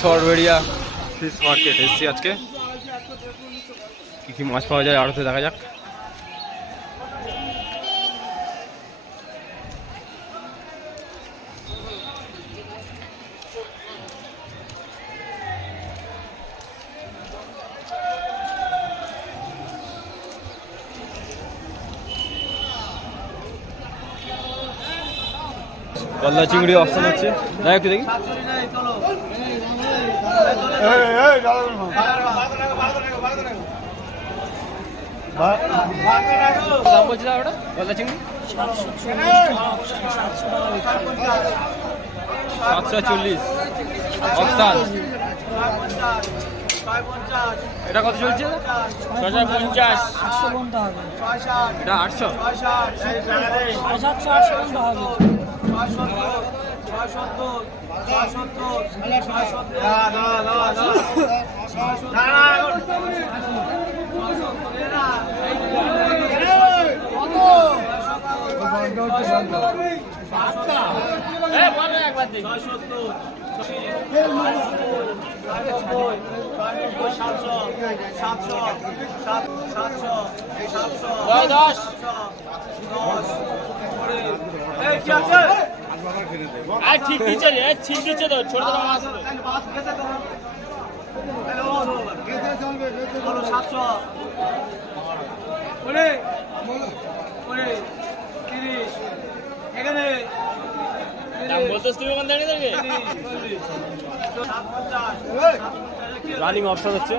Sarberia fish market এসেছি আজকে। কি কি মাছ পাওয়া যায় আড়তে দেখা যাক। গলদা চিংড়ি অপশন হচ্ছে দেখ একটু দেখি। দাম বলছি দাদা ওটা? গলদা চিংড়ি? সাতশো চল্লিশ। অপশান। এটা কত চলছে? ছশো পঞ্চাশ। আটশো ঘণ্টা হবে আটশো সাড়ে সাতশো আটশো ঘণ্টা হবে আর ঠিক রে ঠিক দিচ্ছে তো ছোট ছোট মাছ সাতশো। ওরে ওরে তিরিশ। এখানে। রানিং অপশন হচ্ছে।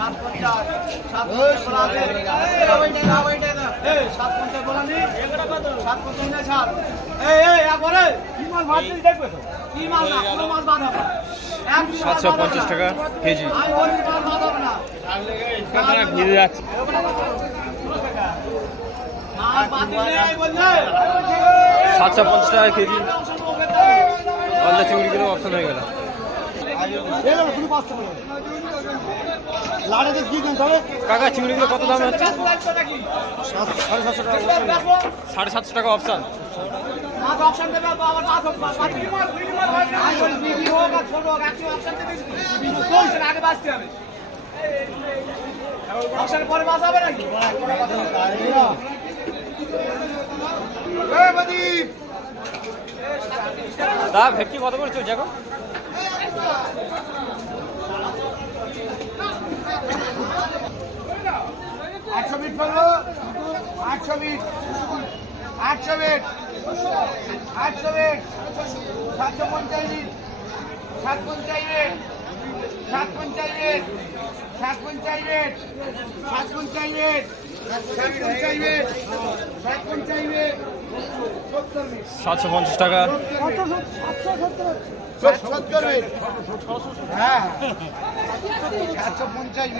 সাত পঞ্চাশ সাত সাত সাত সাত একবারে কি না কোনো বাদ হবে সাতশো পঞ্চাশ টাকা কেজি। যাচ্ছে। সাতশো পঞ্চাশ টাকা কেজি। গলদা চিংড়িগুলো অপশন হয়ে গেল। কাকা চিংড়িগুলো কত দাম হচ্ছে? সাড়ে সাতশো টাকা ছোট হোক, একশো অপশন পরে মাছ হবে নাকি? দা ভেটকি কত করে চলছে এখন? আটশো পড়ল আটশো মিট আটশো মিট সাতশো পঞ্চাশ। সাত পঞ্চাশ। সাত পঞ্চাশ। মিট সাত পঞ্চাশ। মিট সাত পঞ্চাশ। মিট সাতশো পঞ্চাশ।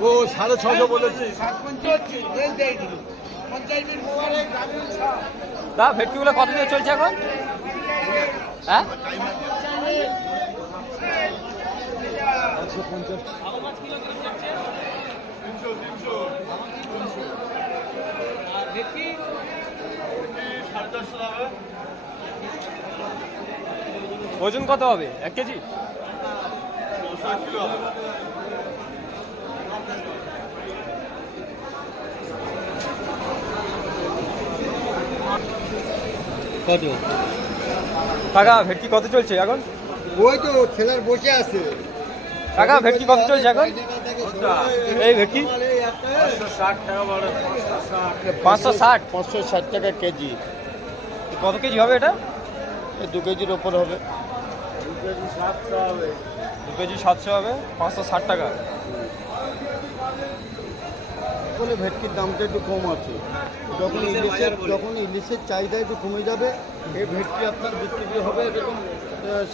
ও সাড়ে ছশো বলেছে। দা ভেটকিগুলো কত দিয়ে চলছে এখন? হ্যাঁ? ওজন কত হবে? এক কেজি? কত? কাকা ভেটকি কত চলছে এখন? ওই তো ছেলের বসে আছে। কাকা ভেটকি কত চলছে এখন? এই ভেটকি? পাঁচশো ষাট। পাঁচশো ষাট টাকা কেজি। কত কেজি হবে এটা? দু কেজির ওপর হবে। দু কেজি সাতশো হবে পাঁচশো ষাট টাকা। বলে ভেটকির দামটা একটু কম আছে। যখন ইলিশের যখন ইলিশের চাহিদা একটু কমে যাবে এই ভেটকি আপনার বিক্রি হবে এরকম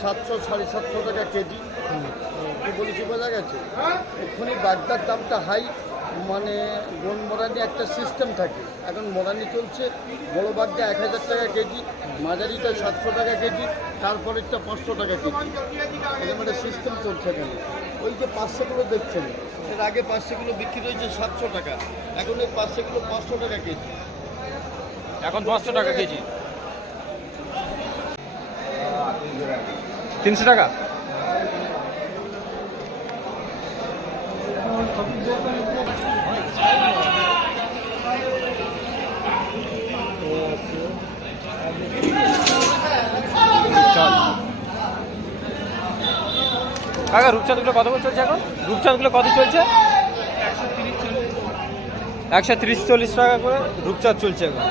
সাতশো সাড়ে সাতশো টাকা কেজি। কি বলেছি বোঝা গেছে। এক্ষুনি বাগদার দামটা হাই। মানে গোল মোরানি একটা সিস্টেম থাকে। এখন মোরানি চলছে বড় বাগটা এক হাজার টাকা কেজি মাঝারিটা সাতশো টাকা কেজি তারপরেরটা পাঁচশো টাকা কেজি। এরকম একটা সিস্টেম চলছে এখানে। ওই যে পাঁচশোগুলো দেখছেন এর আগে পাঁচশোগুলো বিক্রি হয়েছে সাতশো টাকা এখন এই পাঁচশোগুলো পাঁচশো টাকা কেজি। এখন পাঁচশো টাকা কেজি। তিনশো টাকা? কাকা রূপচাঁদগুলো কত করে চলছে এখন? রূপচাঁদগুলো কত চলছে? একশো তিরিশ, চল্লিশ টাকা করে রূপচাঁদ চলছে এখন।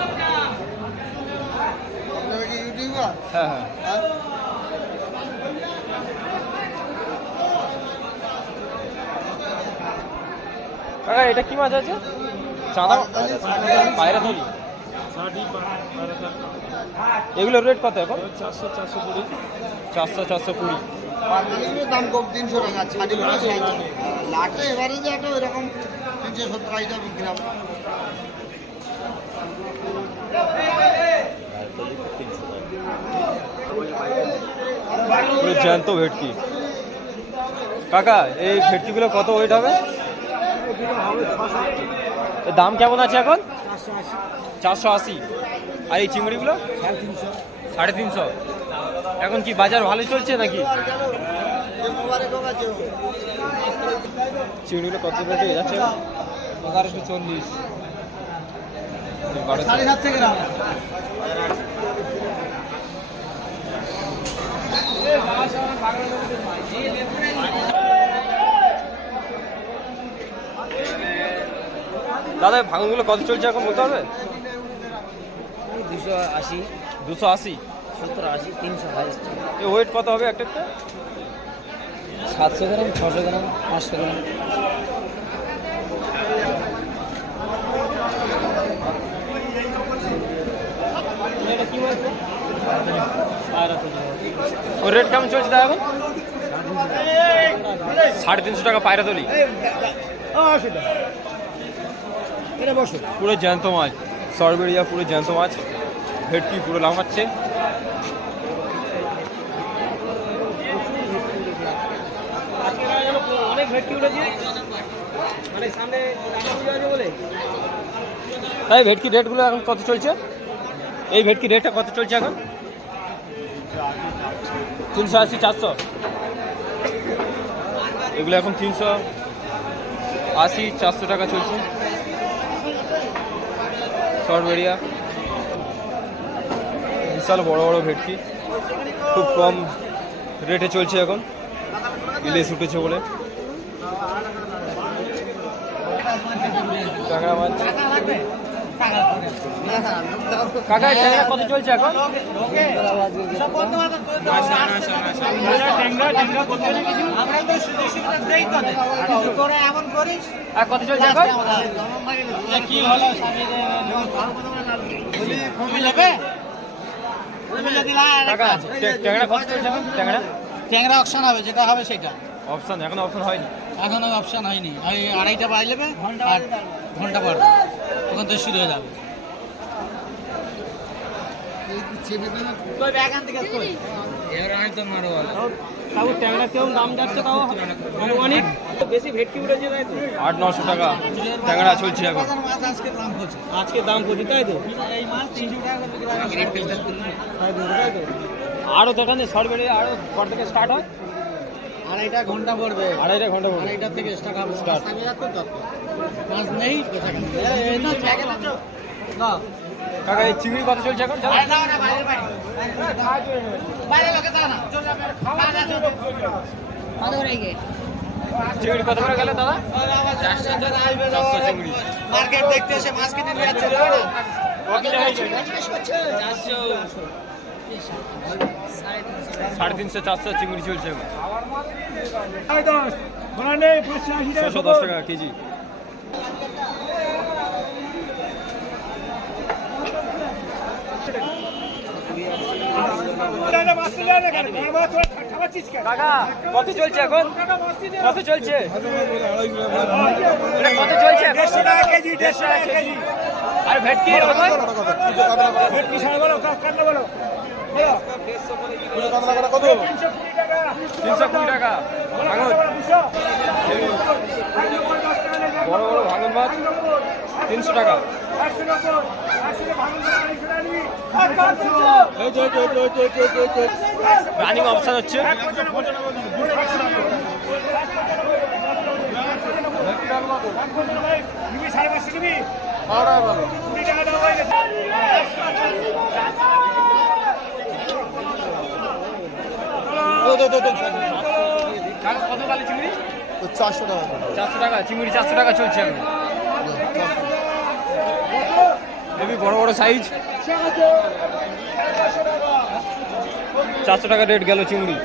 হ্যাঁ হ্যাঁ। কাকা, এটা কি মাছ আছে? চাঁদা পায়রা ধরি এগুলো রেট কত এখন? চারশো চারশো কুড়ি। চারশো চারশো কুড়ি। দাম কম তিনশো টাকা ছাড়ি লাটে এবারে যে একটা এরকম তিনশো সত্তর আশি টাকা বিক্রি হবে। জ্যান্ত ভেটকি। কাকা এই ভেটকিগুলো কত ওয়েট হবে? দাম কেমন আছে এখন? চারশো আশি। আর এই চিংড়িগুলো? সাড়ে তিনশো। সাড়ে তিনশো। এখন কি বাজার ভালো চলছে নাকি? চিংড়িগুলো কত রেটে যাচ্ছে? এগারোশো চল্লিশ। দাদা ভাঙনগুলো কত চলছে এখন বলতে হবে? দুশো আশি। দুশো আশি? সত্তর আশি তিনশো হাইস্ট। এ ওয়েট কত হবে একটা একটা? সাতশো গ্রাম ছশো গ্রাম পাঁচশো গ্রাম। ওর রেট কেমন চলছে দাদা এখন? সাড়ে তিনশো টাকা পায়রা তলি। পুরো জ্যান্ত মাছ। সরবেরিয়া পুরো জ্যান্ত মাছ। ভেটকি পুরো লাফাচ্ছে। তাই ভেটকি রেটগুলো এখন কত চলছে? এই ভেটকি রেটটা কত চলছে এখন? তিনশো আশি, চারশো। এগুলো এখন তিনশো আশি, চারশো টাকা চলছে। সরবেরিয়া। বিশাল বড় বড় ভেটকি। খুব কম রেটে চলছে এখন। ইলিশ উঠেছে বলে। কাকা ট্যাংরা কত চলছে এখন? আর কত চলছে এখন? কাকা ট্যা- ট্যাংরা অপশন হবে যেটা হবে সেটা। অপশন এখন অপশন হয়নি। এখনও অপশন হয়নি। ওই আড়াইটা বাড়ি নেবে আর ঘণ্টা পর। ওখান থেকে শুরু হয়ে যাবে। তাও ট্যাংরা কেমন দাম যাচ্ছে তাও অনেক বেশি ভেটকি উঠেছে তাই তো আট নশো টাকা ট্যাংরা চলছে এখন আজকে দাম পড়ছে আজকে দাম পড়ছে তাই তো এই মাছ তিনশো টাকা করে বিক্রি হয়। তাই তো আরও দোকানে শর্ট বেরিয়ে আরও ঘর থেকে স্টার্ট হয় আড়াইটা ঘণ্টা পড়বে আড়াইটা ঘণ্টা পড়বে আড়াইটা থেকে স্টার্ট তো মাছ নেই। না। কাকা এই চিংড়ি কত চলছে এখন? চিংড়ি কত করে গেলে দাদা? চিংড়ি। মার্কেট দেখতে এসে মাছ কিনে নিয়ে যাচ্ছে সাড়ে তিনশো চারশো চিংড়ি চলছে এখন। ছশো দশ টাকা কেজি। কাকা কত চলছে এখন? কত চলছে? কত চলছে এখন? দেড়শো টাকা কেজি আর ভেটকি এখন তিনশো কুড়ি টাকা। বড় বড় ভাঙন মাছ। তিনশো টাকা। রানিং অপশন হচ্ছে। কালি চিংড়ি চারশো টাকা। চারশো টাকা চিংড়ি চারশো টাকা চলছে এখন। হেবি বড় বড় সাইজ চারশো টাকা রেট গেল চিংড়ি।